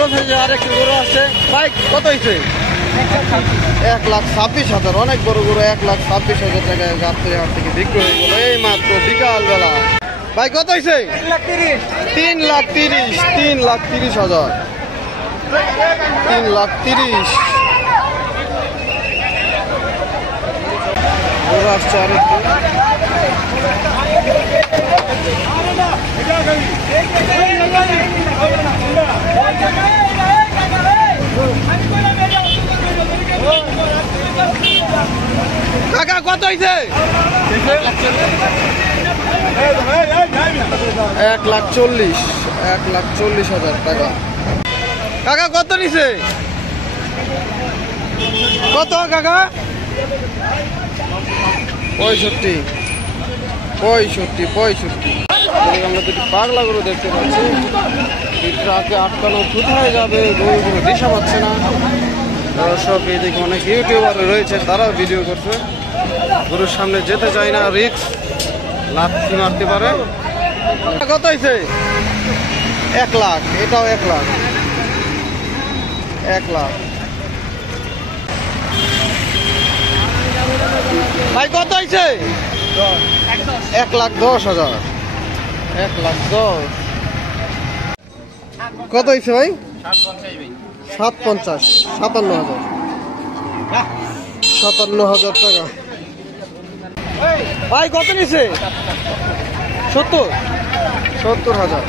আরেকটি গরু আছে ভাই, কত হয়েছে? 1,26,000। অনেক বড় গরু, 1,26,000 টাকায় গাবতলী হাট থেকে বিক্রি হয়ে গেল এই মাত্র বিকাল বেলা। ভাই কত হয়েছে? 3,30,000। 3,30,000। 3,30,000 গরু আসছে আরেকটু। কাকা কত হয়েছে? 1,40,000। 1,40,000 টাকা। কাকা কত নিছে? কত কাকা? 65। আমরা দুটি পাগলা গরু দেখতে পাচ্ছি। ট্রাকে আটকানো কোথায় যাবে গরুগুলো দিশা পাচ্ছে না। দর্শক এদিকে অনেক ইউটিউবার রয়েছে, তারাও ভিডিও করছে। গরুর সামনে যেতে চায় না, রিস্ক, লাথি মারতে পারে। কত হয়েছে? 1 লাখ। এটাও 1 লাখ। 1 লাখ। ভাই কত হয়েছে? 1,10,000। 1,10,000। কত হয়েছে ভাই? 750। 57,000। 57,000 টাকা। ভাই কত নিছে? 70,000।